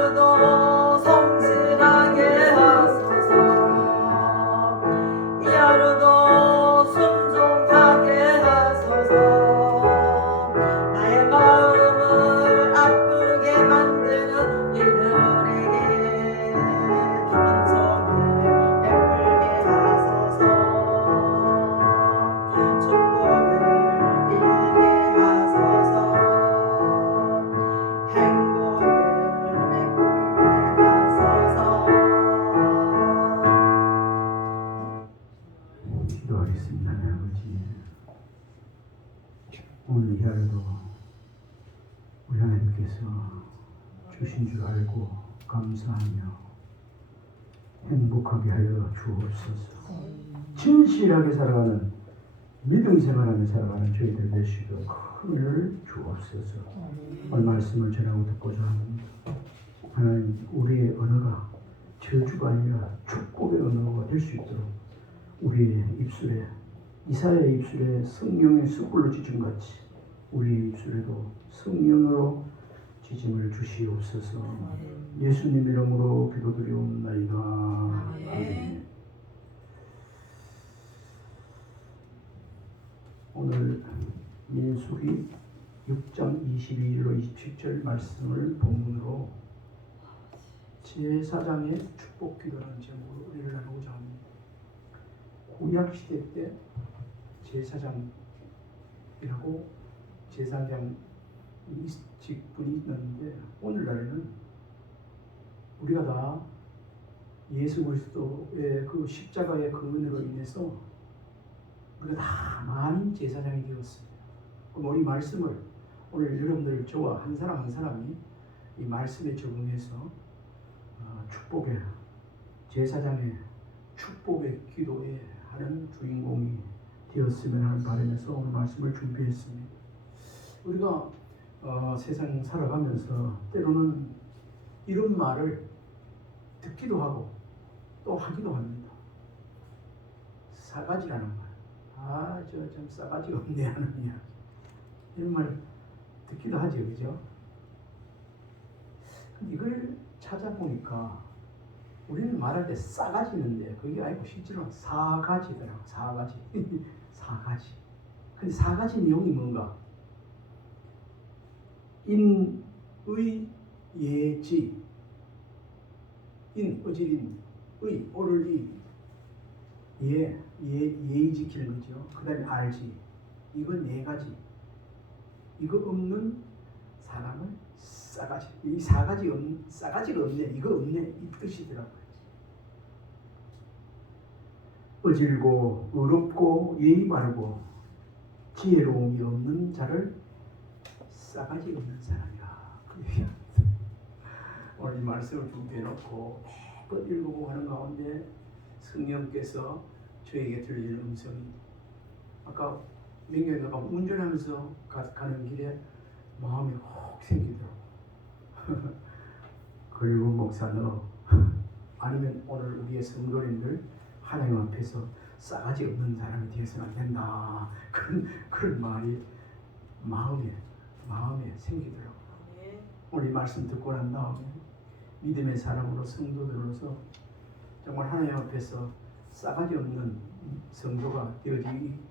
하루도 성실하게 하소서. 이 하루도 순종하게 하소서. 나의 마음을 아프게 만드는 이들에게 은총을 베풀게 하소서. 축복을 빌게 하소서. 행복을 베풀게 하소서. 기도하겠습니다. 아버지, 오늘 이 하루도 우리 하나님께서 주신 줄 알고 감사하며 행복하게 하여 주옵소서. 진실하게 살아가는 믿음 생활하며 살아가는 저희들 되시고 큰 은혜를 주옵소서. 오늘 말씀을 전하고 듣고자 합니다. 하나님, 우리의 언어가 저주가 아니라 축복의 언어가 될 수 있도록 우리의 입술에, 이사야의 입술에 성령의 숯불로 지짐 같이 우리의 입술에도 성령으로 지짐을 주시옵소서. 예수님 이름으로 기도드리옵나이다. 아멘. 오늘 민수기 6장 22절로 27절 말씀을 본문으로 제4장의 축복기도라는 제목으로 은혜를 나누고자 합니다. 구약시대 때 제사장이라고 제사장 직분이 있는데, 오늘날에는 우리가 다 예수 그리스도의 그 십자가의 그 은혜로 인해서 우리가 다 많은 제사장이 되었습니다. 그럼 우리 말씀을 오늘 여러분들 저와 한 사람 한 사람이 이 말씀에 적응해서 축복의 제사장의 축복의 기도에 하는 주인공이 되었으면 하는 바람에서 오늘 말씀을 준비했습니다. 우리가 세상 살아가면서 때로는 이런 말을 듣기도 하고 또 하기도 합니다. 싸가지라는 말. 저 참 싸가지가 없네 하는 이야기. 이런 말 듣기도 하죠, 그죠? 이걸 찾아보니까 우리는 말할 때 싸가지는데 그게 아니고 실제로는 사가지더라고. 사가지. 사가지. 근데 사가지 내용이 뭔가? 인의 예지. 인, 어질인, 의, 오를 이. 예의 지키는 거죠. 그 다음에 알지. 이거 네 가지. 이거 없는 사람을 싸가지. 이 싸가지가 없네. 이거 없네. 이 뜻이더라고요. 어질고 의롭고 예의 바르고 지혜로움이 없는 자를 싸가지 없는 사람이라. 오늘 이 말씀을 준비해놓고 매번 읽어보고 하는 가운데 성령께서 저에게 들리는 음성이, 아까 민경이가 운전하면서 가는 길에 마음이 혹 생기더라고. 그리고 목사 너 아니면 오늘 우리의 성도님들 하나님 앞에서 싸가지 없는 사람이 되어서는 안 된다. 그런 말이 마음에 생기더라고. 오늘 이 말씀 듣고 난 다음에 믿음의 사람으로 성도들로서 정말 하나님 앞에서 싸가지 없는 성도가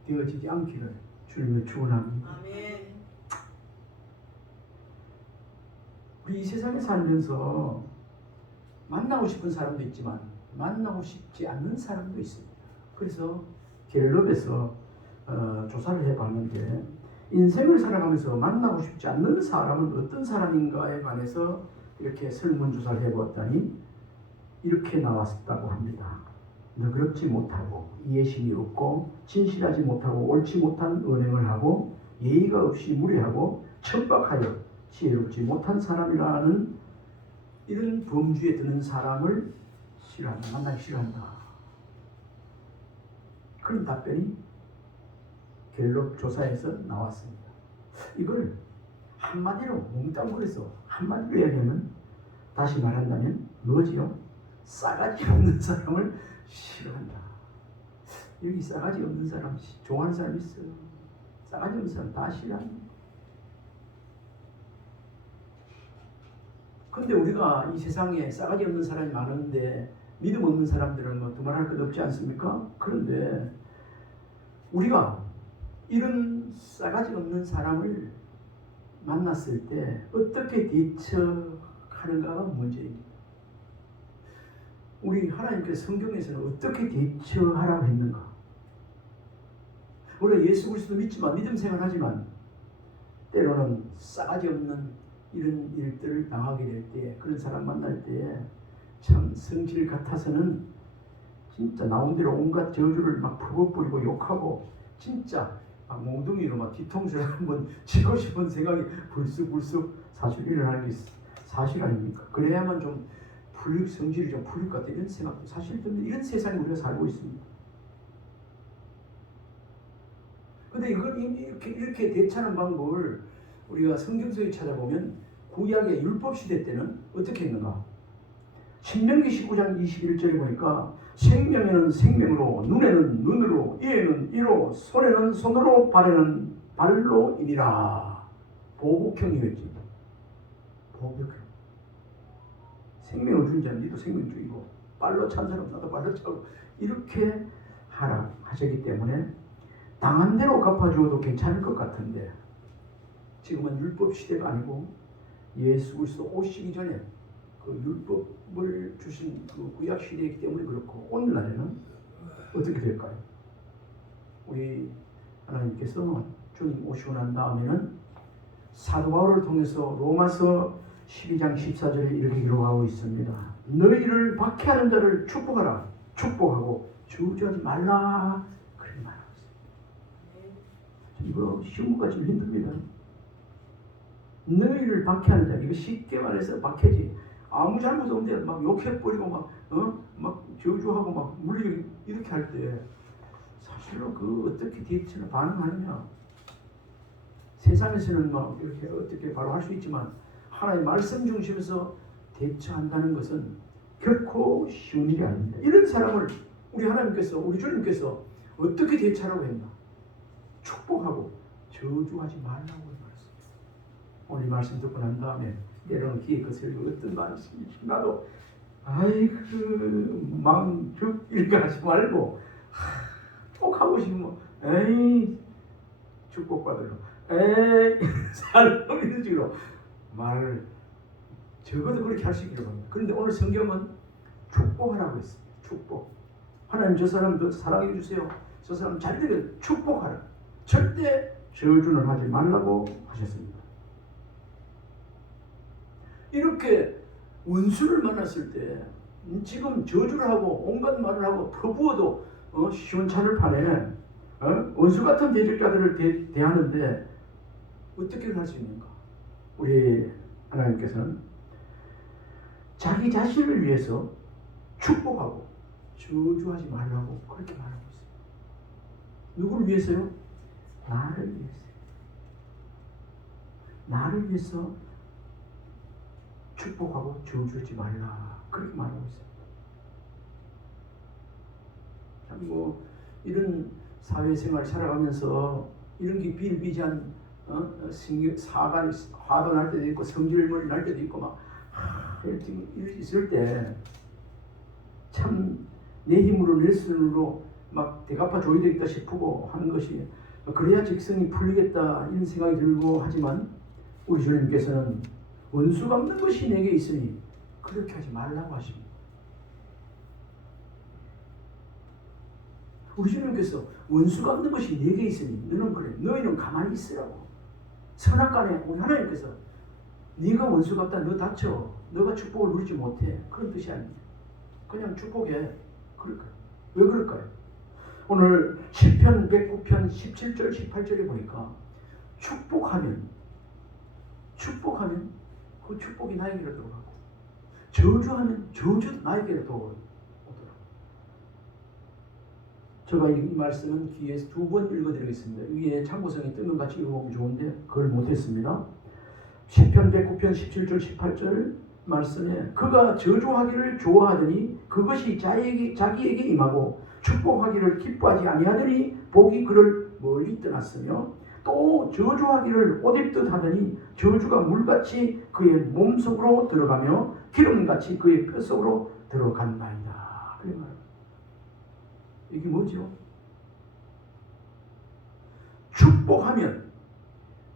되어지지 않기를 주님을 축원합니다. 아멘. 우리 이 세상에 살면서 만나고 싶은 사람도 있지만 만나고 싶지 않는 사람도 있습니다. 그래서 갤럽에서 조사를 해봤는데 인생을 살아가면서 만나고 싶지 않는 사람은 어떤 사람인가에 관해서 이렇게 설문조사를 해보았더니 이렇게 나왔다고 합니다. 너그럽지 못하고 이해심이 없고 진실하지 못하고 옳지 못한 언행을 하고 예의가 없이 무례하고 천박하여 지혜롭지 못한 사람이라는 이런 범주에 드는 사람을 싫어한다. 만나기 싫어한다. 그런 답변이 갤럽 조사에서 나왔습니다. 이걸 한마디로 몽땅거려서 한마디로 얘기하면, 다시 말한다면 뭐지요? 싸가지 없는 사람을 싫어한다. 여기 싸가지 없는 사람 좋아하는 사람 있어요. 싸가지 없는 사람 다 싫어합니다. 근데 우리가 이 세상에 싸가지 없는 사람이 많은데 믿음 없는 사람들은 뭐 두말할 것 없지 않습니까? 그런데 우리가 이런 싸가지 없는 사람을 만났을 때 어떻게 대처하는가가 문제입니다. 우리 하나님께서 성경에서는 어떻게 대처하라고 했는가? 우리가 예수 그리스도 믿지만 믿음 생활하지만 때로는 싸가지 없는 이런 일들을 당하게 될 때, 그런 사람 만날 때 참 성질 같아서는 진짜 나온 대로 온갖 저주를 막 퍼부어버리고 욕하고 진짜 막 몽둥이로 막 뒤통수를 한번 치고 싶은 생각이 불쑥불쑥 사실 일어나는 게 사실 아닙니까? 그래야만 좀 성질이 좀 풀릴 것 같아. 이런 생각도 사실 듭니다. 이런 세상에 우리가 살고 있습니다. 근데 이걸 이렇게 대처하는 방법을 우리가 성경 속에 찾아보면 구약의 율법 시대 때는 어떻게 했는가? 신명기 19장 21절에 보니까 생명에는 생명으로, 눈에는 눈으로, 이에는 이로, 손에는 손으로, 발에는 발로 이니라. 보복형이었지. 보복형. 생명을 준 자는 니도 생명 주이고, 발로 찬 사람 나도 발로 차고, 이렇게 하라 하셨기 때문에 당한 대로 갚아주어도 괜찮을 것 같은데, 지금은 율법 시대가 아니고 예수 그리스도 오시기 전에 그 율법을 주신 그 구약 시대이기 때문에 그렇고, 오늘날에는 어떻게 될까요? 우리 하나님께서 주님 오시고 난 다음에는 사도 바울을 통해서 로마서 12장 14절에 이렇게 기록하고 있습니다. 너희를 박해하는 자를 축복하라. 축복하고 저주하지 말라. 그렇게 말하고 있습니다. 이거 쉬운 것 같지만 힘듭니다. 너희를 박해하는 자, 이거 쉽게 말해서 박해지. 아무 잘못 없는데 막 욕해버리고 막 저주하고 막 물리고 이렇게 할 때 사실로 그 어떻게 대처나 반응하느냐. 세상에서는 막 이렇게 어떻게 바로 할 수 있지만 하나님의 말씀 중심에서 대처한다는 것은 결코 쉬운 일이 아닙니다. 이런 사람을 우리 하나님께서, 우리 주님께서 어떻게 대처하라고 했나? 축복하고 저주하지 말라고 말했습니다. 오늘 이 말씀 듣고 난 다음에 때로는 귀에 거슬리고 어떤 말씀이 나도 아이고 마음 죽일까 하지 말고 꼭 하고 싶으면 에이 축복받으러 에이 살로 이런 식으로 말을 적어도 그렇게 할 수 있기를 바랍니다. 그런데 오늘 성경은 축복하라고 했습니다. 축복. 하나님 저 사람도 사랑해 주세요. 저 사람 잘 되게 축복하라. 절대 저주는 하지 말라고 하셨습니다. 이렇게 원수를 만났을 때 지금 저주를 하고 온갖 말을 하고 퍼부어도 시원찮을 판에 원수 같은 대적자들을 대하는데 어떻게 할 수 있는가? 우리 하나님께서는 자기 자신을 위해서 축복하고 저주하지 말라고 그렇게 말하고 있습니다. 누구를 위해서요? 나를 위해서요. 나를 위해서 축복하고 저주하지 말라 그렇게 말하고 있습니다. 참 뭐 이런 사회생활 살아가면서 이런 게 비일비재한 사관 화도 날 때도 있고 성질머리 날 때도 있고 막 이렇게 있을 때 참 내 힘으로 내 손으로 막 대갚아 줘야 되겠다 싶고 하는 것이 그래야 직성이 풀리겠다 이런 생각이 들고 하지만 우리 주님께서는 원수 갚는 것이 내게 있으니 그렇게 하지 말라고 하십니다. 우리 주님께서 원수 갚는 것이 내게 있으니 너는 그래. 너희는 가만히 있으라고. 선악간에 우리 하나님께서 네가 원수 갚다 너 다쳐. 너가 축복을 누리지 못해. 그런 뜻이 아닙니다. 그냥 축복해. 그럴까요? 왜 그럴까요? 오늘 시편 109편 17절 18절에 보니까 축복하면 그 축복이 나에게로 들어가고 저주하면 저주도 나에게로 들어오더라. 제가 이 말씀은 귀에서 2번 읽어드리겠습니다. 위에 참고성이 뜨면 같이 읽어보면 좋은데 그걸 못했습니다. 시편 109편 17절 18절 말씀에 그가 저주하기를 좋아하더니 그것이 자기에게 임하고 축복하기를 기뻐하지 아니하더니 복이 그를 멀리 떠났으며 또 저주하기를 옷 입듯 하더니 저주가 물같이 그의 몸속으로 들어가며 기름같이 그의 뼈속으로 들어간다이다. 그래 말이야. 이게 뭐죠? 축복하면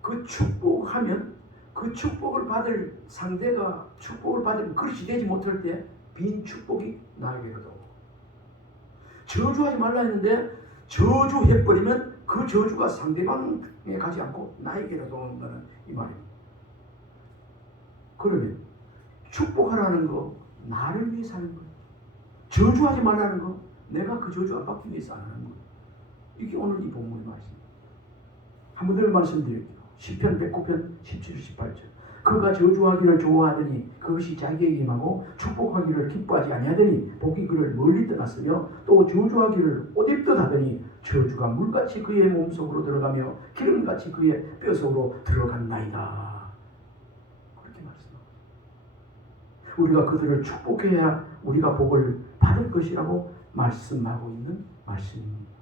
그 축복을 받을 상대가 축복을 받을 그릇이 되지 못할 때 빈 축복이 나에게로도 오고, 저주하지 말라 했는데 저주해버리면 그 저주가 상대방에 가지 않고 나에게로도 온다는 이 말입니다. 그러면 축복하라는 거 나를 위해서 하는 거예요. 저주하지 말라는 거 내가 그 저주 안 받기 위해서 안 하는 거예요. 이게 오늘 이 본문의 말씀입니다. 한 번 더 말씀드릴게요. 시편 109편 17, 18절. 그가 저주하기를 좋아하더니 그것이 자기에게 임하고 축복하기를 기뻐하지 아니하더니 복이 그를 멀리 떠났으며 또 저주하기를 옷 입듯 하더니 저주가 물같이 그의 몸속으로 들어가며 기름같이 그의 뼈속으로 들어간나이다. 그렇게 말씀합니다. 우리가 그들을 축복해야 우리가 복을 받을 것이라고 말씀하고 있는 말씀입니다.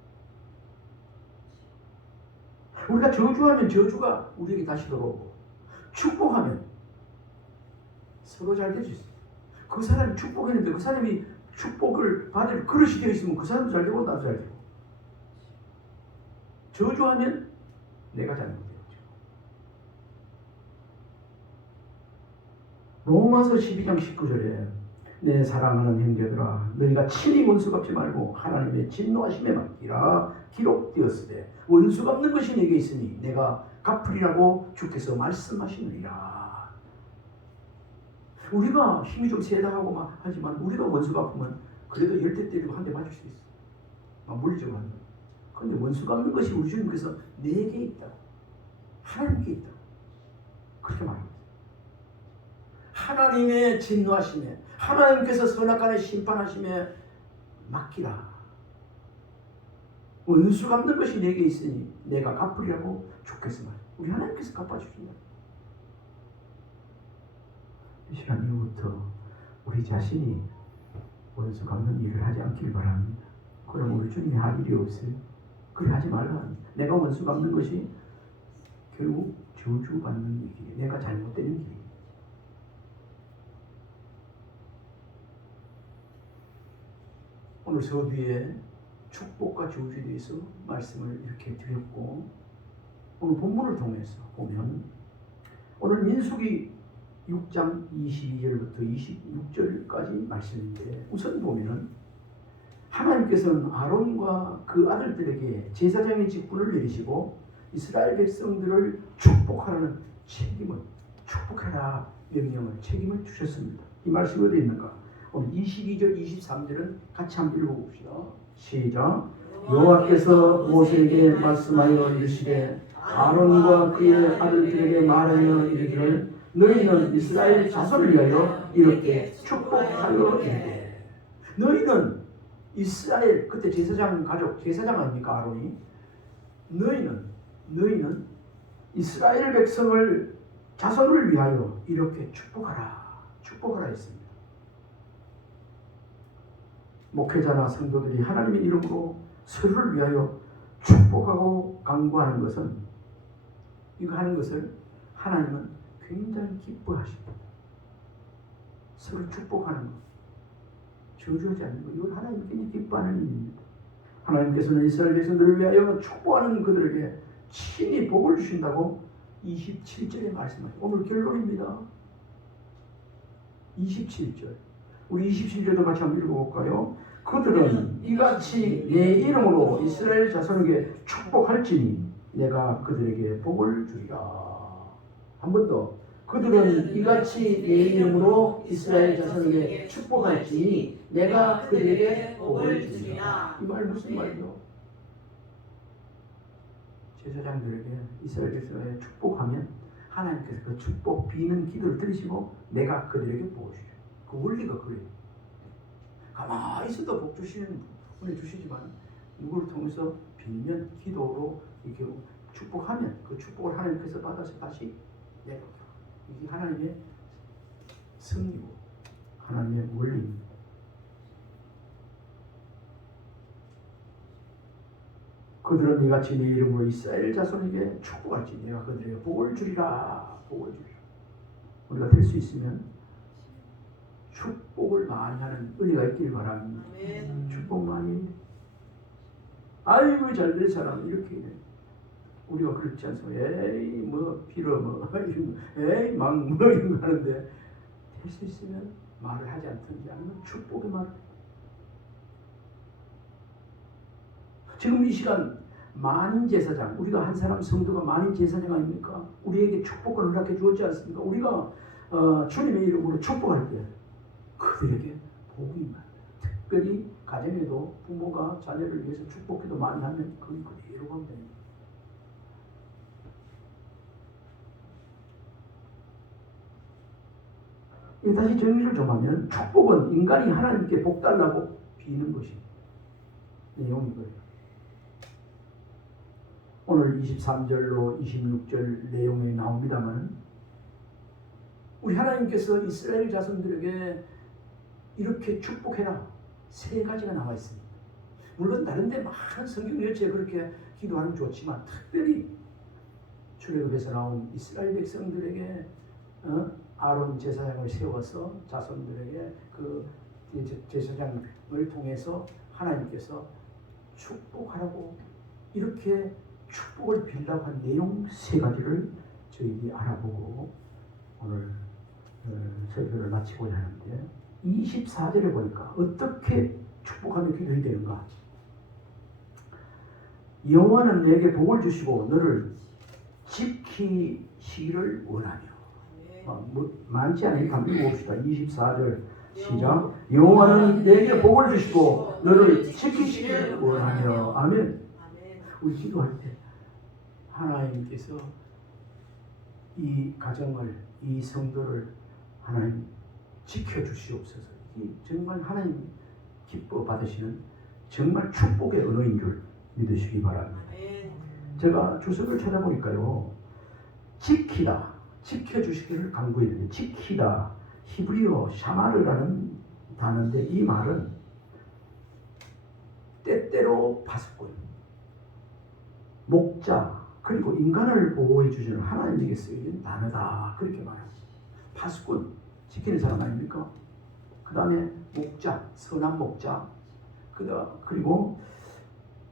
우리가 저주하면 저주가 우리에게 다시 돌아오고, 축복하면 서로 잘 될 수 있어요. 그 사람이 축복했는데 그 사람이 축복을 받을 그릇이 되어 있으면 그 사람도 잘 되고 나도 잘 되고, 저주하면 내가 잘못되었죠. 로마서 12장 19절에 내 사랑하는 형제들아 너희가 친히 원수 갚지 말고 하나님의 진노하심에 맡기라. 기록되었으되 원수 갚는 것이 내게 있으니 내가 갚으리라고 주께서 말씀하시느니라. 우리가 힘이 좀 세다 하고 막 하지만 우리가 원수 갚으면 그래도 10대 때리고 한 대 맞을 수 있어. 막 물리적으로 한다. 그런데 원수 갚는 것이 우리 주님께서 내게 있다. 하나님께 있다. 그렇게 말합니다. 하나님의 진노하심에, 하나님께서 선악간에 심판하심에 맡기라. 원수 갚는 것이 내게 있으니 내가 갚으리라고 주께서 말합니다. 우리 하나님께서 갚아주신다. 이 시간 이후부터 우리 자신이 원수 갚는 일을 하지 않길 바랍니다. 그럼 우리 주님이 할 일이 없어요. 그래 하지 말라. 내가 원수 갚는 것이 결국 저주받는 일이에요. 내가 잘못되는 일이에요. 오늘 서두에 축복과 저주에 대해서 말씀을 이렇게 드렸고, 오늘 본문을 통해서 보면 오늘 민수기 6장 22절부터 26절까지 말씀인데, 우선 보면은 하나님께서는 아론과 그 아들들에게 제사장의 직분을 내리시고 이스라엘 백성들을 축복하라는 책임을, 축복하라 명령을, 책임을 주셨습니다. 이 말씀이 어디 있는가? 오늘 22절 23절은 같이 한번 읽어봅시다. 시작. 여호와께서 모세에게 말씀하여 이르시되 아론과 그의 아들들에게 말하여 이르기를 너희는 이스라엘 자손을 위하여 이렇게 축복하여 이르되, 너희는 이스라엘, 그때 제사장 가족, 제사장 아닙니까 아론이, 너희는 이스라엘 백성을 자손을 위하여 이렇게 축복하라 했습니다. 목회자나 성도들이 하나님의 이름으로 서로를 위하여 축복하고 강구하는 것은, 이거 하는 것을 하나님은 굉장히 기뻐하십니다. 서로 축복하는 것, 저주하지 않는 것, 이건 하나님이 굉장히 기뻐하는 일입니다. 하나님께서는 이스라엘 백성들을 위하여 축복하는 그들에게 친히 복을 주신다고 27절에 말씀하십니다. 오늘 결론입니다. 27절. 우리 27절도 같이 한번 읽어볼까요? 그들은 이같이 내 이름으로 이스라엘 자손에게 축복할지니 내가 그들에게 복을 주리라. 한 번 더. 그들은 이같이 내 이름으로 이스라엘 자손에게 축복할지니 내가 그들에게 복을 주리라. 이 말 무슨 말이죠? 제사장들에게 이스라엘 백성에게 축복하면 하나님께서 그 축복 비는 기도를 들으시고 내가 그들에게 복을 주죠. 그 원리가 그래요. 가만히 있어도 복 주시는 분이 주시지만 누구를 통해서 빌면 기도로 이렇게 축복하면 그 축복을 하나님께서 받아서 다시 내가, 이게 하나님의 성리고 하나님의 원리입니다. 그들은 이같이 내 이름으로 이스라엘 자손에게 축복할지 내가 그들에게 복을 주리라. 복을 주리라. 우리가 될 수 있으면 축복을 많이 하는 은혜가 있길 바랍니다. 아멘. 축복 많이. 아이고 잘 될 사람 이렇게 해. 우리가 그렇지 않습니까? 에이 뭐 빌어 뭐 에이 막뭐 이런 거 하는데 될 수 있으면 말을 하지 않든지 아니면 축복의 말을. 지금 이 시간 만인 제사장, 우리가 한 사람 성도가 만인 제사장 아닙니까? 우리에게 축복을 허락해 주었지 않습니까? 우리가 주님의 이름으로 축복할 때 그들에게 복이 많아요. 특별히 가정에도 부모가 자녀를 위해서 축복기도 많이 하면 그건 그대로 가면 됩니다. 다시 정리를 좀 하면 축복은 인간이 하나님께 복 달라고 비는 것이 내용이거든요. 오늘 23절로 26절 내용에 나옵니다만 우리 하나님께서 이스라엘 자손들에게 이렇게 축복해라 세 가지가 나와 있습니다. 물론 다른 데 많은 성경 여체에 그렇게 기도하는 좋지만 특별히 출애굽에서 나온 이스라엘 백성들에게 아론 제사장을 세워서 자손들에게 그 제사장을 통해서 하나님께서 축복하라고 이렇게 축복을 빌라고 한 내용 세 가지를 저희들이 알아보고 오늘 설교를 마치고자 하는데 24절에 보니까 어떻게 축복하며 기도해야 되는가? 여호와는 내게 복을 주시고 너를 지키시기를 원하며 많지 않으니까 한번 읽어봅시다. 24절 시작. 여호와는 내게 복을 주시고 너를 지키시기를 원하며. 아멘. 우리 기도할 때 하나님께서 이 가정을 이 성도를 하나님 지켜주시옵소서. 이 정말 하나님 기뻐 받으시는 정말 축복의 언어인 줄 믿으시기 바랍니다. 제가 주석을 찾아보니까요. 지키다, 지켜주시기를 간구해야 됩니다. 지키다, 히브리어 샤마르라는 단어인데 이 말은 때때로 파수꾼, 목자, 그리고 인간을 보호해 주시는 하나님에게 쓰여진 단어다. 그렇게 말합니다. 파수꾼, 지키는 사람 아닙니까? 그 다음에 목자, 선한 목자, 그리고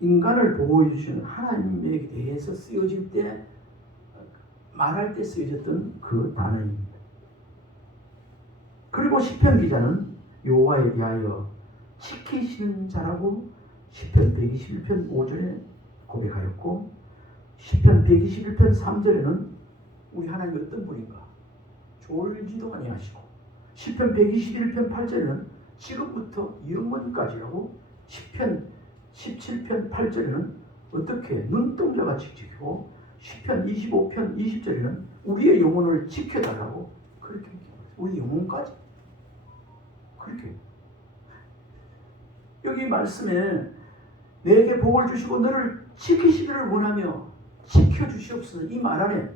인간을 보호해 주시는 하나님에 대해서 쓰여질 때 말할 때 쓰여졌던 그 단어입니다. 그리고 시편 기자는 여호와에 대하여 지키시는 자라고 시편 121편 5절에 고백하였고 시편 121편 3절에는 우리 하나님이 어떤 분인가 졸지도 아니하시고 시편 121편 8절에는 지금부터 영원까지라고 시편 17편 8절에는 어떻게 눈동자같이 지키고 시편 25편 20절에는 우리의 영혼을 지켜달라고 그렇게 얘기합니다. 우리 영혼까지 그렇게 여기 말씀에 내게 복을 주시고 너를 지키시기를 원하며 지켜주시옵소서. 이 말 안에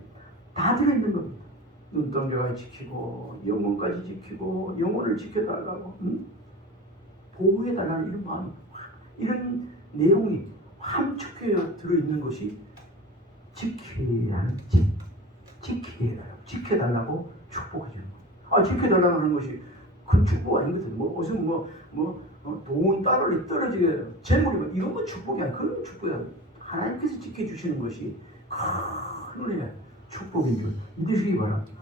다 들어있는 겁니다. 눈동자까지 지키고 영혼까지 지키고 영혼을 지켜달라고 보호해달라는 이런 마음이 이런 내용이 함축되어 들어있는 것이 지켜달라고 축복해주는 거예요. 지켜달라고 하는 것이 큰 축복 아니거든요. 무슨 돈 따로리 떨어지게 재물이 이건 뭐 축복이 아니야. 그건 축복이야. 하나님께서 지켜주시는 것이 큰 은혜야. 축복인 줄 믿으시기 바랍니다.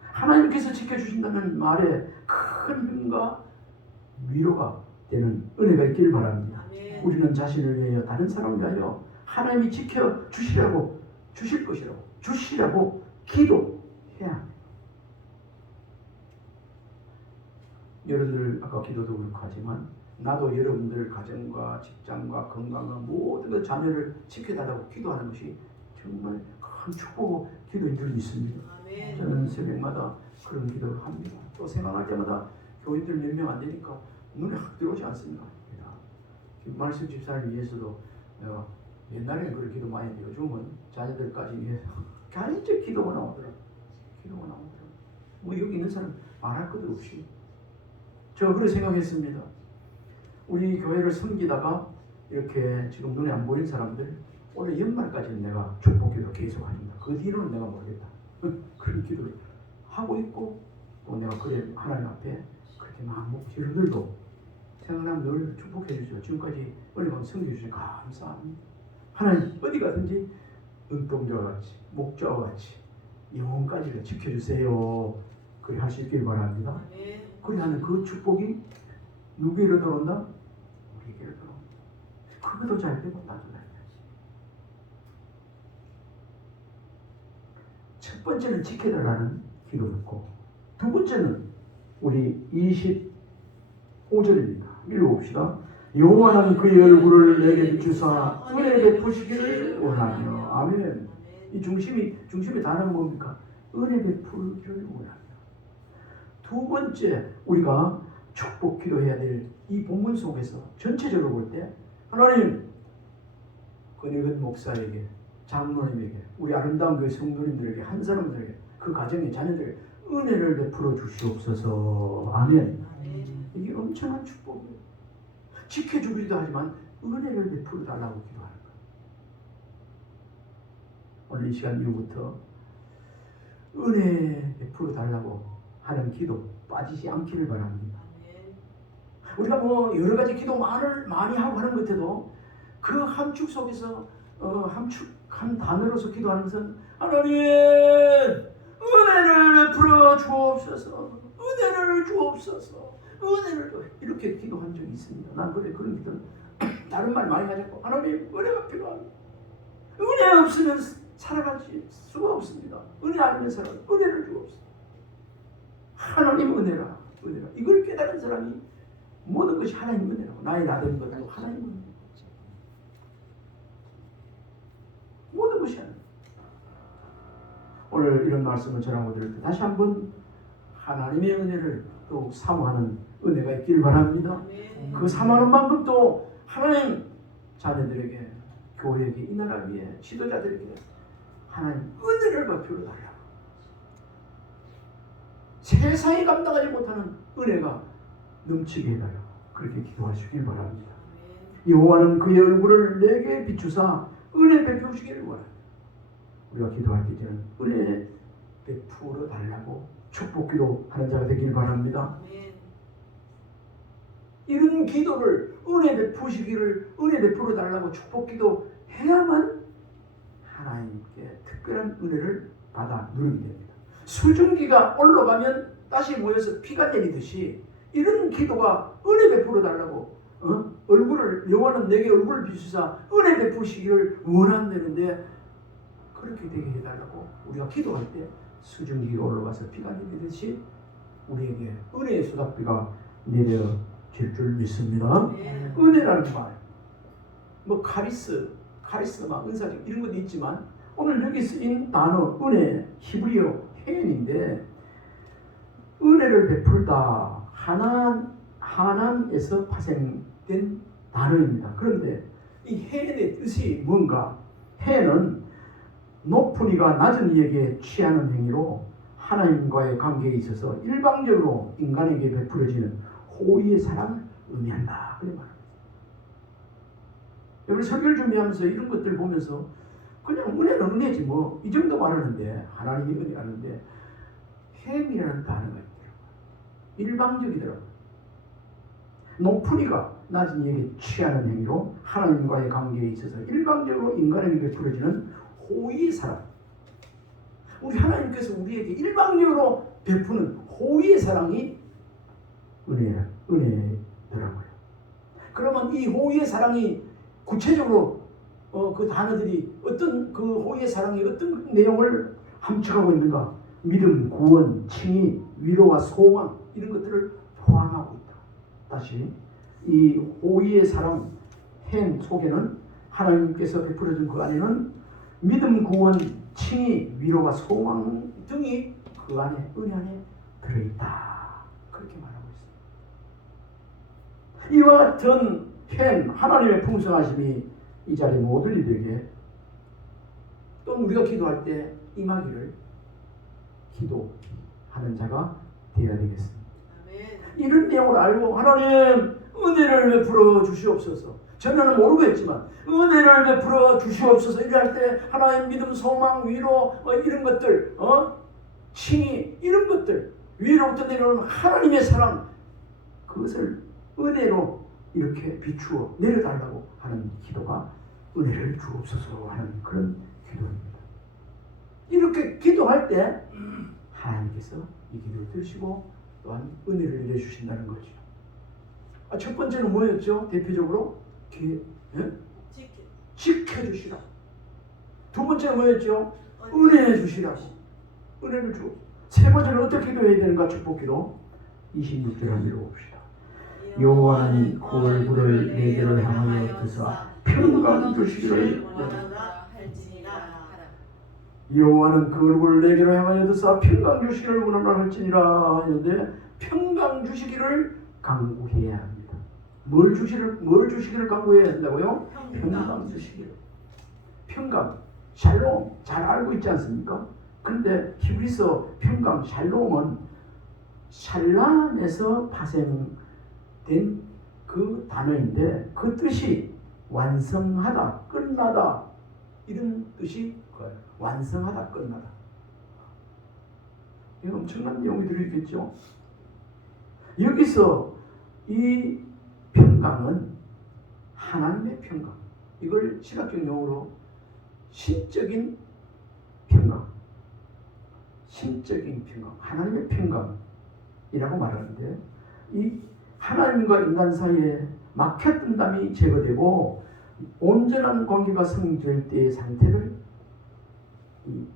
하나님께서 지켜주신다는 말에 큰 힘과 위로가 되는 은혜가 있기를 바랍니다. 우리는 자신을 위하여 다른 사람을 위하여 하나님이 지켜주시라고 주시라고 기도해야 합니다. 여러분들 아까 기도도 그렇고 하지만 나도 여러분들 가정과 직장과 건강과 모든 것 자녀를 지켜달라고 기도하는 것이 정말 큰 축복 기도인 줄 믿습니다. 저는 새벽마다 그런 기도를 합니다. 또 생각할 때마다 교인들 몇 명 안 되니까 눈에 확 들어오지 않습니까? 김말씀 집사를 위해서도 내가 옛날에는 그런 기도 많이 했는데 요즘은 자녀들까지 위해서 간절 기도가 나오더라. 뭐 여기 있는 사람 말할 것도 없이 저 그렇게 생각했습니다. 우리 교회를 섬기다가 이렇게 지금 눈에 안 보이는 사람들 올해 연말까지는 내가 축복기도 계속 합니다. 그 뒤로는 내가 모르겠다. 그런 기도를 하고 있고 또 내가 그래 하나님 앞에 그렇게 마음 여러분들도 생각나면 늘 축복해 주시고 지금까지 은혜가 섬겨 주셔서 감사합니다. 하나님 어디 가든지 눈동자와 같이 목자와 같이 영혼까지 지켜주세요. 그래 할 수 있길 바랍니다. 그래 하는 그 축복이 누구에게 들어온다? 우리에게 들어온다. 그것도 잘 되고 나도 잘 되지. 첫 번째는 지켜달라는 기도였고 두 번째는 우리 25절입니다. 읽어봅시다. 여호와는 그의 얼굴을 내게 비추사 은혜 베푸시기를 원하며 아멘. 이 중심의 단어가 뭡니까? 은혜 베푸기를 원하며. 두 번째 우리가 축복 기도해야 될 이 본문 속에서 전체적으로 볼 때 하나님 권혜근 목사에게 장로님에게 우리 아름다운 교회 성도님들에게 한 사람들에게 그 가정의 자녀들에게 은혜를 베풀어 주시옵소서. 아멘. 이게 엄청난 축복이에요. 지켜주기도 하지만 은혜를 베풀어 달라고 기도하는 거예요. 오늘 이 시간 이후부터 은혜 베풀어 달라고 하는 기도 빠지지 않기를 바랍니다. 우리가 뭐 여러 가지 기도 많이 하고 하는 것에도 그 함축 속에서 한 단어로서 기도하는 것은 하나님 은혜를 베풀어 주옵소서, 은혜를 주옵소서, 은혜를 줘 이렇게 기도한 적이 있습니다. 난 그런 기도는 다른 말 많이 하자고 하나님 은혜가 필요합니다. 은혜 없으면 살아갈 수가 없습니다. 은혜 아니면 은혜를 주옵소서. 하나님 은혜라 이걸 깨달은 사람이 모든 것이 하나님 은혜라고 나의 나된 것도 하나님 은혜 모든 것이 하나님. 오늘 이런 말씀을 전하고 드릴 때 다시 한번 하나님의 은혜를 또 사모하는 은혜가 있길 바랍니다. 그 사모하는 만큼 또 하나님 자녀들에게 교회에게 이 나라 위에 지도자들에게 하나님 은혜를 베풀어 달라고 세상이 감당하지 못하는 은혜가 넘치게 해달라고 그렇게 기도하시길 바랍니다. 여호와는 그의 얼굴을 내게 비추사 은혜 베푸시기를 원합니다. 우리가 기도할 때 이제는 은혜 베풀어 달라고 축복기도 하는 자가 되길 바랍니다. 이런 기도를 은혜 베풀어 달라고 축복기도 해야만 하나님께 특별한 은혜를 받아 누리게 됩니다. 수증기가 올라가면 다시 모여서 피가 내리듯이 이런 기도가 은혜 베풀어 달라고 여호와는 내게 얼굴을 비추사 은혜 베푸시기를 원한다는데 그렇게 되게 해달라고 우리가 기도할 때 수증기가 올라가서 피가 내리듯이 우리에게 은혜의 소닥비가 내려질 줄 믿습니다. 은혜라는 말, 뭐 카리스마, 은사적 이런 것도 있지만 오늘 여기 쓰인 단어 은혜, 히브리어 해인인데 은혜를 베풀다 하나님에서 파생된 단어입니다. 그런데 이 해인의 뜻이 뭔가? 해는 높은 이가 낮은 이에게 취하는 행위로 하나님과의 관계에 있어서 일방적으로 인간에게 베풀어지는 호의의 사랑을 의미한다. 그런 말입니다. 여러분 설교를 준비하면서 이런 것들 보면서 그냥 은혜는 은혜지 뭐 이 정도 말하는데 하나님이 은혜라는데 행위라는 단어가 있더라고요. 일방적이더라고요. 높은 이가 낮은 이에게 취하는 행위로 하나님과의 관계에 있어서 일방적으로 인간에게 베풀어지는 호의의 사랑. 우리 하나님께서 우리에게 일방적으로 베푸는 호의의 사랑이 은혜더라고요. 그러면 이 호의의 사랑이 구체적으로 그 단어들이 어떤 그 호의의 사랑이 어떤 내용을 함축하고 있는가? 믿음, 구원, 칭의, 위로와 소망 이런 것들을 포함하고 있다. 다시 이 호의의 사랑 행 속에는 하나님께서 베풀어준 그 안에는 믿음, 구원, 칭의, 위로와 소망 등이 그 안에 은혜 안에 들어있다. 그렇게 말하고 있습니다. 이와 같은 행 하나님의 풍성하심이 이 자리 모든 이들에게 또 우리가 기도할 때 임하기를 기도하는 자가 되어야 되겠습니다. 이런 내용을 알고 하나님 은혜를 베풀어 주시옵소서. 저는 모르겠지만 은혜를 베풀어 주시옵소서. 이럴 때 하나님 믿음, 소망, 위로 이런 것들, 칭의 이런 것들, 위로부터 내려오는 하나님의 사랑, 그것을 은혜로 이렇게 비추어 내려달라고 하는 기도가 은혜를 주옵소서 하는 그런 기도입니다. 이렇게 기도할 때 하나님께서 이 기도를 들으시고 또한 은혜를 내려주신다는 거죠. 첫 번째는 뭐였죠? 대표적으로 지켜주시라. 두 번째는 뭐였죠? 은혜 주시라고. 은혜를 주. 세 번째는 어떻게 기도해야 되는가? 축복기도 26절 한번 읽어봅시다. 여호와 하나님 그 얼굴을 내게로 향하여 드사 평강 주시기를 원하노라. 여호와는 그 얼굴을 내게로 향하여 드사 평강 주시기를 원하노라 할지니라 하는데 평강 주시기를 간구해야 합니다. 뭘 주시기를 간구해야 한다고요? 평강 주시기를. 평강, 샬롬 잘 알고 있지 않습니까? 근데 히브리서 평강, 샬롬은 샬람에서 파생된 그 단어인데 그 뜻이 완성하다, 끝나다 이런 뜻이 완성하다, 끝나다. 이거 엄청난 내용이 들어있겠죠. 여기서 이 평강은 하나님의 평강, 이걸 신학적 용어로 신적인 평강, 신적인 평강, 하나님의 평강이라고 말하는데, 이 하나님과 인간 사이에 막혔던 담이 제거되고 온전한 관계가 성립될 때의 상태를 이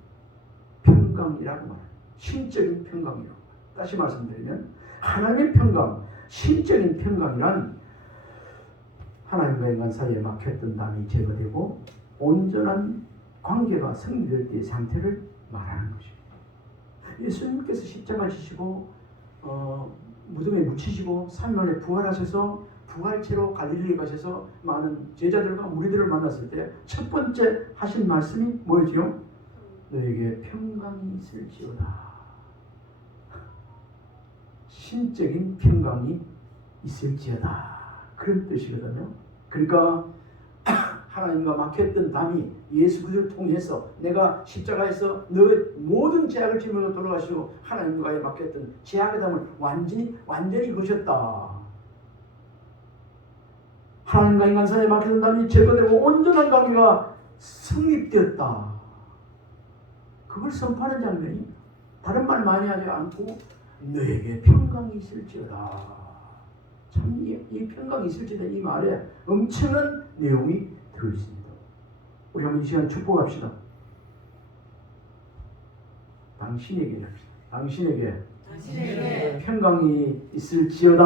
평강이라고 말합니다. 신적인 평강이라고. 다시 말씀드리면 하나님의 평강, 신적인 평강이란 하나님과 인간 사이에 막혔던 담이 제거되고 온전한 관계가 성립될 때의 상태를 말하는 것입니다. 예수님께서 십자가 지시고 무덤에 묻히시고 3일 만에 부활하셔서 부활체로 갈릴리에 가셔서 많은 제자들과 무리들을 만났을 때 첫 번째 하신 말씀이 뭐였죠? 너에게 평강이 있을지어다. 신적인 평강이 있을지어다. 그런 뜻이거든요. 그러니까 하나님과 막혔던 담이 예수 그리스도를 통해서 내가 십자가에서 너의 모든 죄악을 짊어지고 돌아가시고 하나님과의 막혔던 죄악의 담을 완전히 거셨다. 하나님과 인간 사이에 막혔던 담이 제거되고 온전한 관계가 성립되었다. 그걸 선포하는 장면이 다른 말 많이 하지 않고 너에게 평강이 있을지어다. 참 이 평강이 있을지어다 이 말에 엄청난 내용이 들어있습니다. 우리 한번 이 시간 축복합시다. 당신에게 합시다. 당신에게 평강이 있을지어다.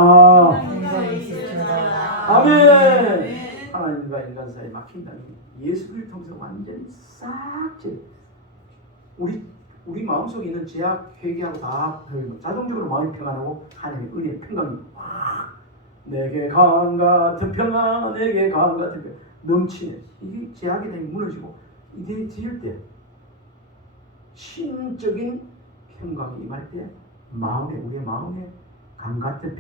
아멘. 하나님과 인간 사이에 막힌다니 예수 그리스도를 통해서 완전히 싹 우리 마음속에 있는 죄악 회개하고 다 자동적으로 마음이 평안하고 하나님의 은혜의 평강이 확 내게 강 같은 평안, 내게 강 같은 평안 넘치네. 이게 죄악이 다 무너지고 이게 뒤질 때 신적인 평강이 임할 때 우리의 마음에 강 같은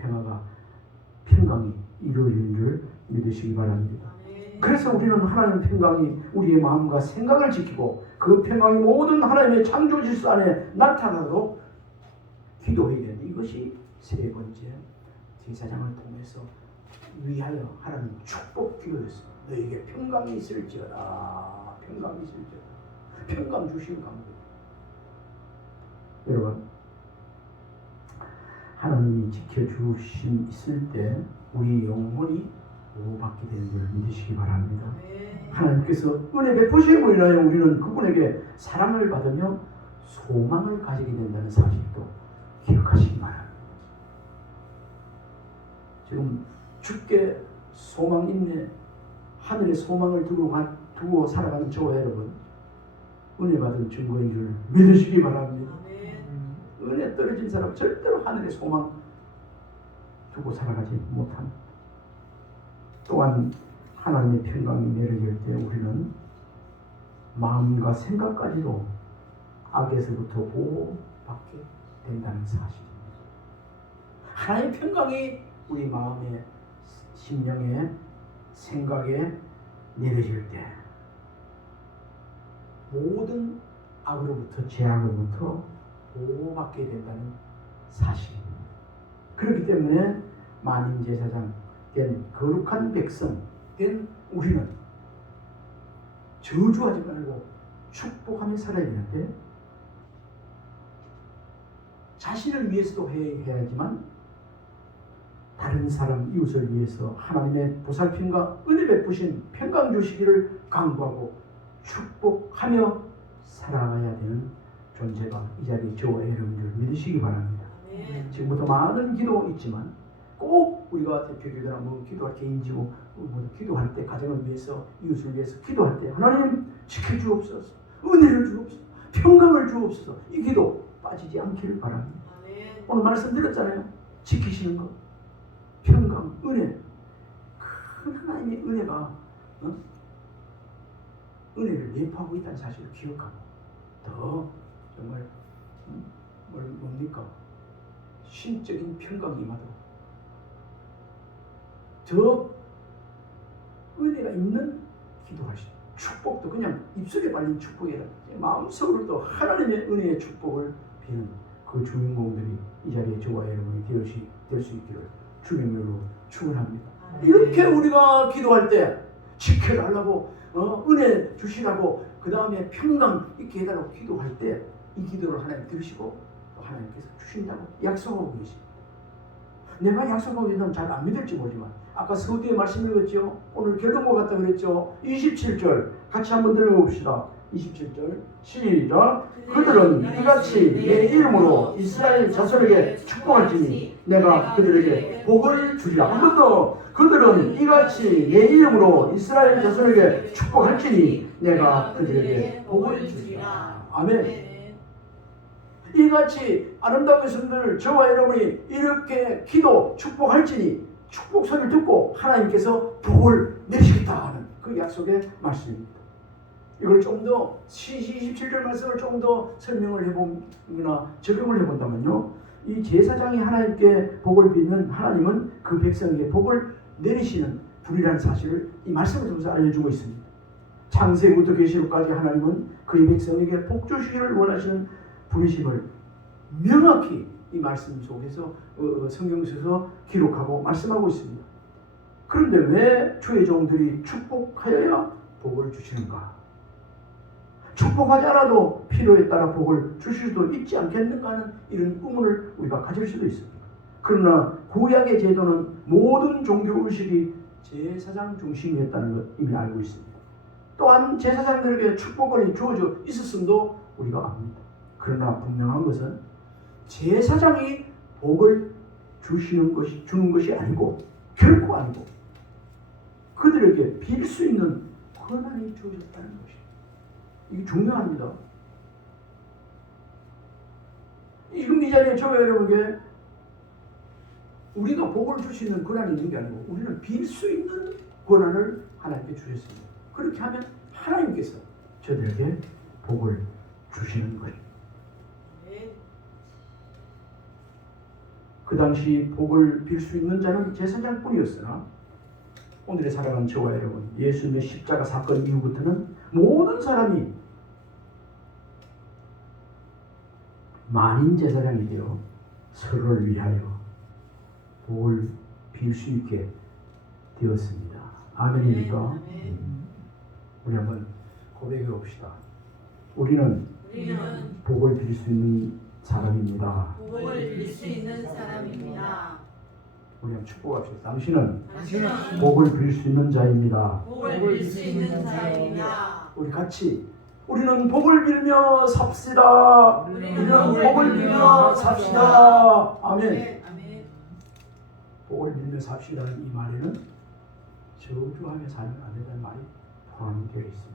평강이 이루어지는 줄 믿으시기 바랍니다. 그래서 우리는 하나님의 평강이 우리의 마음과 생각을 지키고 그 평강이 모든 하나님의 창조 질서 안에 나타나도록 기도해야 되는데 이것이 세 번째 제사장을 통해서 위하여 하나님 축복 기도였습니다. 너에게 평강이 있을지어다. 평강이 있을지어다. 평강 주신 강도. 여러분, 하나님이 지켜주심 있을 때 우리 영혼이 보호받게 되는 걸 믿으시기 바랍니다. 하나님께서 은혜 베푸심으로 인하여 우리는 그분에게 사랑을 받으며 소망을 가지게 된다는 사실도 기억하시기 바랍니다. 지금 주께 소망 있네, 하늘의 소망을 두고 살아가는 저와 여러분, 은혜 받은 증거인 줄 믿으시기 바랍니다. 은혜 떨어진 사람 절대로 하늘의 소망 두고 살아가지 못합니다. 또한 하나님의 평강이 내려질 때 우리는 마음과 생각까지도 악에서부터 보호받게 된다는 사실입니다. 하나님의 평강이 우리 마음에 심령에 생각에 내려질 때 모든 악으로부터 재앙으로부터 보호받게 된다는 사실입니다. 그렇기 때문에 만인제사장 된 거룩한 백성 된 우리는 저주하지 말고 축복하며 살아야 되는데 자신을 위해서도 해야지만 다른 사람 이웃을 위해서 하나님의 보살핌과 은혜 베푸신 평강 주시기를 강구하고 축복하며 살아가야 되는 존재가 이 자리에 저와 여러분들 믿으시기 바랍니다. 지금부터 많은 기도 있지만 꼭 우리가 대표기도나 기도할 개인지고 기도할 때 가정을 위해서 이웃을 위해서 기도할 때 하나님 지켜주옵소서, 은혜를 주옵소서, 평강을 주옵소서, 이 기도 빠지지 않기를 바랍니다. 오늘 말씀 드렸잖아요. 지키시는 것, 평강, 은혜, 큰 하나님의 은혜가 은혜를 예포하고 있다는 사실을 기억하고 더 정말 뭡니까? 신적인 평강이 임하도록 더 은혜가 있는 기도하시고 축복도 그냥 입술에 발린 축복이 아니라 마음속으로도 하나님의 은혜의 축복을 비는 그 주인공들이 이 자리에 저와 여러분이 될 수 있기를 주의 이름으로 축원합니다. 이렇게 우리가 기도할 때 지켜달라고 은혜 주시라고 그 다음에 평강 있게 해달라고 기도할 때 이 기도를 하나님 들으시고 또 하나님께서 주신다고 약속하고 계십니다. 내가 약속하고 있는 잘 안 믿을지 모르지만 아까 서두에 말씀 읽었죠. 오늘 결론과 같다 그랬죠. 27절 같이 한번 들어봅시다. 27절 시작. 그들은 이같이 내 이름으로 이스라엘 자손에게 축복할지니 내가 그들에게 복을 주리라. 한 번 더. 그들은 이같이 내 이름으로 이스라엘 자손에게 축복할지니 내가 그들에게 복을 주리라. 아멘. 이같이 아름다운 것들 저와 여러분이 이렇게 기도 축복할지니 축복 소리를 듣고 하나님께서 복을 내리시겠다 하는 그 약속의 말씀입니다. 이걸 좀 더 27절 말씀을 좀 더 설명을 해보거나 적용을 해본다면요, 이 제사장이 하나님께 복을 빌면 하나님은 그 백성에게 복을 내리시는 분이라는 사실을 이 말씀을 통해서 알려주고 있습니다. 창세부터 계시록까지 하나님은 그의 백성에게 복 주시기를 원하시는 분이심을 명확히 이 말씀 속에서 성경에서 기록하고 말씀하고 있습니다. 그런데 왜 주의 종들이 축복하여야 복을 주시는가? 축복하지 않아도 필요에 따라 복을 주실 수도 있지 않겠는가 하는 이런 의문을 우리가 가질 수도 있습니다. 그러나 구약의 제도는 모든 종교 의식이 제사장 중심이었다는 것 이미 알고 있습니다. 또한 제사장들에게 축복권이 주어져 있었음도 우리가 압니다. 그러나 분명한 것은 제사장이 복을 주는 것이 아니고 결코 아니고 그들에게 빌 수 있는 권한이 주어졌다는 것입니다. 이게 중요합니다. 지금 이 자리에 저와 여러분에게 우리가 복을 주시는 권한이 있는 게 아니고 우리는 빌 수 있는 권한을 하나님께 주셨습니다. 그렇게 하면 하나님께서 저들에게 복을 주시는 거예요. 그 당시 복을 빌 수 있는 자는 제사장뿐이었으나 오늘의 살아가는 저와 여러분, 예수님의 십자가 사건 이후부터는 모든 사람이 만인 제사장이 되어 서로를 위하여 복을 빌 수 있게 되었습니다. 아멘입니까? 우리 한번 고백해 봅시다. 우리는 복을 빌 수 있는 사람입니다. 복을 빌 수 있는 사람입니다. 우리 한번 축복합시다. 당신은 복을 빌 수 있는 자입니다. 복을 빌 수 있는 자입니다. 우리 같이 우리는 복을 빌며 삽시다. 우리는 복을 빌며 삽시다. 아멘. 복을 빌며 삽시다는 이 말에는 저주하며 살면 안 된다는 말이 포함이 되어 있습니다.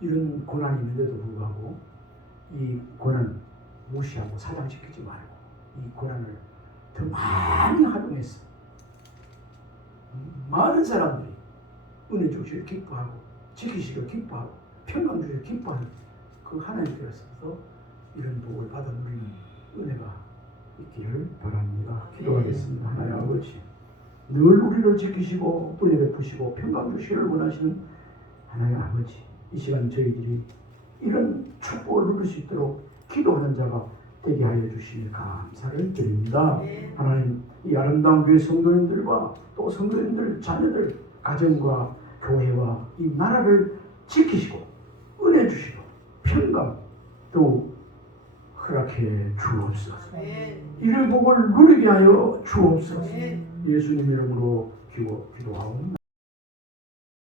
이런 고난이 있는데도 불구하고 이 고난 무시하고 사장시키지 말고 이 고난을 더 많이 활용해서 많은 사람들이 은혜 주시기를 기뻐하고 지키시기를 기뻐하고 평강 주시기를 기뻐하는 그 하나님께로서 이런 복을 받아 누리는 은혜가 있기를 바랍니다. 기도하겠습니다. 하나님 아버지, 늘 우리를 지키시고 은혜 베푸시고 평강 주시기를 원하시는 하나님 아버지, 이 시간 저희들이 이런 축복을 누릴 수 있도록 기도하는 자가 되게 하여 주시니 감사를 드립니다. 하나님, 이 아름다운 교회 성도님들과 또 성도님들 자녀들 가정과 교회와 이 나라를 지키시고 은혜 주시고 평강 또 허락해 주옵소서. 이를 복을 누리게 하여 주옵소서. 예수님 이름으로 기도하옵나이다.